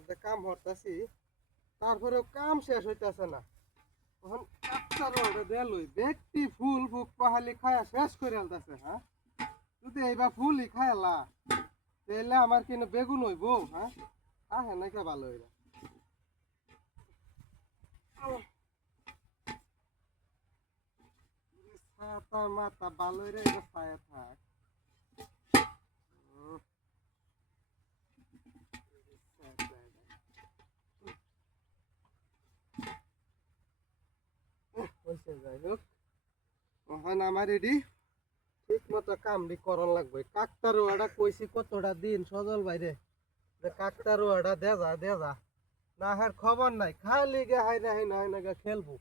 মধ্যে কাম করতেছি, তারপরেও কাম শেষ হইতেছে না। এখন কাকতার ওটা দেলই ব্যক্তি ফুল ফুক পাহালি খায়া শেষ করে আলতেছে। হ্যাঁ, যদি এইবার ফুলই খায়ালা তাহলে আমার কিনে বেগুন হইব। হ্যাঁ, হ্যাঁ নাকি ভালো হইলা ছাতা মাথা ভালো রে ছায়া থাক। যাই হোক ওখান আমার রেডি ঠিক মতো কামড়ি করন লাগবে। কাকতার ওয়াটা কইছি কতটা দিন সজল বাইরে যে কাকতার ওয়াটা দেজা দেজা না হার খবর নাই, খালি গে হাই না হাই না হাই না গে খেলবো।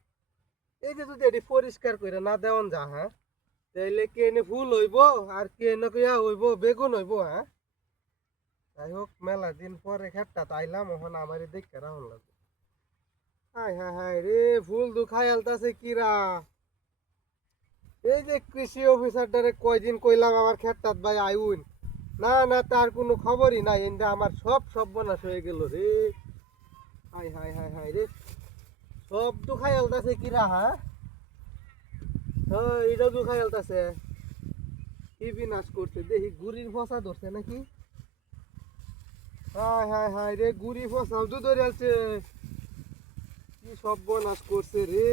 এই যে যদি এটি পরিষ্কার করে না দেওয়ান যা, হ্যাঁ তাইলে কেনে ফুল হইব আর কেনে কিয়া হইব বেগুন হইব। হ্যাঁ, যাই হোক মেলা দিন পরে খেটটা তাইলাম, ওখানে আমারই দেখে রাখুন লাগবে। হাই হাই হাই রে ফুল দু খাই আলতাছে কিরা। এই যে কৃষি অফিসারটারে কয়দিন কইলাম আমার খেতটাত ভাই আইউন, না না তার কোনো খবরই নাই। এন্দা আমার সব সর্বনাশ হয়ে গেল রে। হাই হাই হাই হাই রে সব তো খাই আলতাছে কিরা। হ্যাঁ, এটা তো খাই আলতাছে কি বিনাশ করছে দেখি গুড়ির ফসা ধরছে নাকি। হাই হাই হাই রে গুড়ি ফসাও তো ধরে আছে, কি সর্বনাশ করছে রে।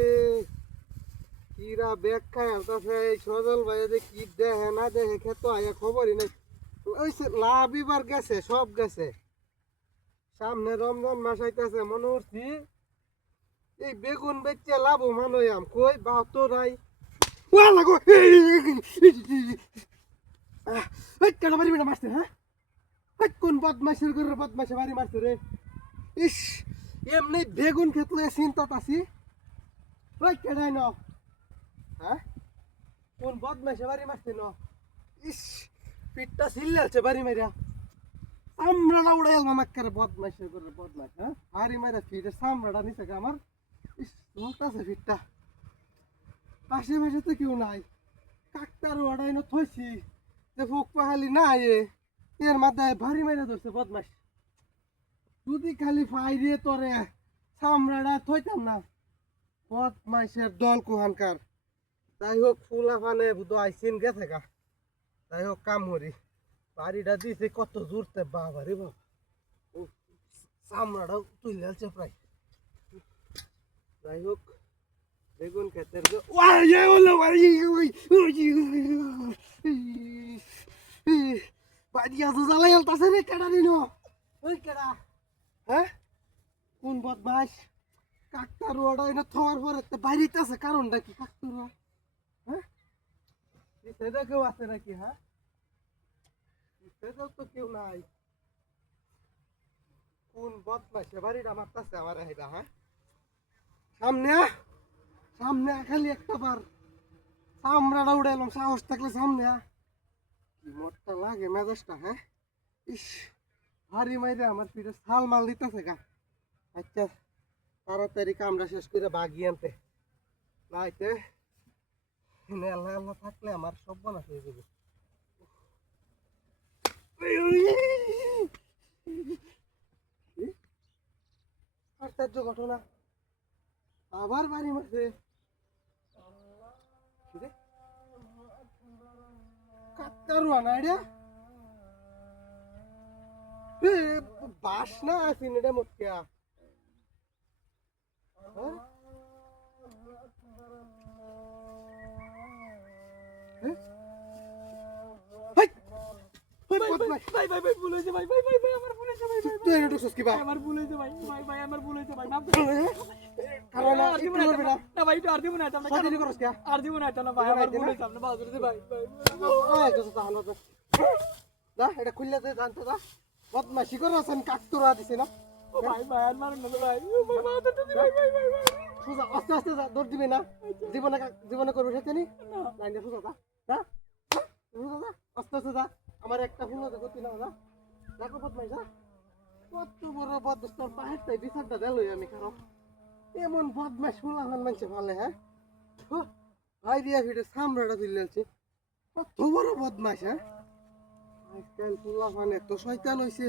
কিরা ব্যাগ খাই আলতাছে এই সজল ভাই যে কি দেখে না দেখে খেত আয়া খবরই নাই। ওই লাভ এবার গেছে, সব গেছে। সামনে রমজান মাস আইতাছে, মনে করছি এই বেগুন বেচে লাভ মানয়াম কই বাতো নাই। ওয়া লাগো কেন বাড়ি বেটা মারছে। হ্যাঁ, কোন বদমাইশের করে বদমাইশে বাড়ি মারছে রে। ইস এমনি বেগুন খেতলে চিন্তাত আছি। ওই কেডাই ন। হ্যাঁ, কোন বদমাইশে বাড়ি মারছে ন। ইস পিঠটা ছিল্লাছে বাড়ি মারিয়া। আমরাটা উড়ে এলাম আমাকে বদমাইশের করে বদমাইশ। হ্যাঁ, বাড়ি মারিয়া ফিরে সামরাটা নিচে আমার। ইস চলতেছে ফিরটা, পাশে পাশে তো কেউ নাই। কাকতার ওয়াটাই না থইছি যে ফুক পাহালি না এর মাথায় ভারী মেরে ধরছে বদমাইশ। যদি খালি ফাইরে তোরে সামরাটা থইতাম না, বদমাইশের দল কুহানকার। যাই হোক ফুলা ফানে বুধ আইসিন গেছে গা। যাই হোক কাম করি, বাড়িটা দিয়েছে কত জোরতে বাবা রে বাবা। চামড়াটাও তুলে আছে প্রায়। যাই হোক বেগুন ক্ষেতের বাড়ি আছো জ্বালাই আলতাছে রে কেডা দিন। ওই কেডা। হ্যাঁ, কোন বদমাস কাকতার ওয়াটা এনে থোয়ার পরে বাইরেতে আছে, কারণটা কি কাকতার। হ্যাঁ, সেটা কেউ আছে নাকি। হ্যাঁ, সেটাও তো কেউ নাই। কোন বদমাইশে বাড়িটা মারতাছে আমার আহিবা। হ্যাঁ, সামনে সামনে খালি একটা বার চামড়াটা উড়ে এলাম, সাহস থাকলে সামনে কি মরটা লাগে মেজাজটা। হ্যাঁ, ইস হারি মাইরে আমার পিঠে ছাল মাল দিতেছে গা। আচ্ছা তাড়াতাড়ি কামড়া শেষ করে বাগি আনতে নাইতে নেলা এলা থাকলে আমার সব বনাশ হয়ে যাবে। আশ্চর্য ঘটনা, আবার বাড়ি মারছে। কাকতারুয়া না এটা বাস না আছিন এটা মোটকা। বদমাশি করে আছেন কাকতুরা দিছে না। আস্তে আস্তে দৌড় দিবি না, জীবনে জীবনে করবি সাথে নি লাইনে সোজা যা। আস্তে আস্তে যা, আমার একটা ফুল করতে না যা। দেখো বদমাইশ কত বড় বদমাইশ, তোর পাহাড়টাই বিচারটা দিলই আমি খারাপ। এমন বদমাইশ ফুল আমার মানছে ভালো। হ্যাঁ, ভাই দিয়া ফিরে সামরাটা তুলে আছে, কত বড় বদমাইশ। হ্যাঁ, আজকাল ফুলা মানে এত শয়তান হয়েছে।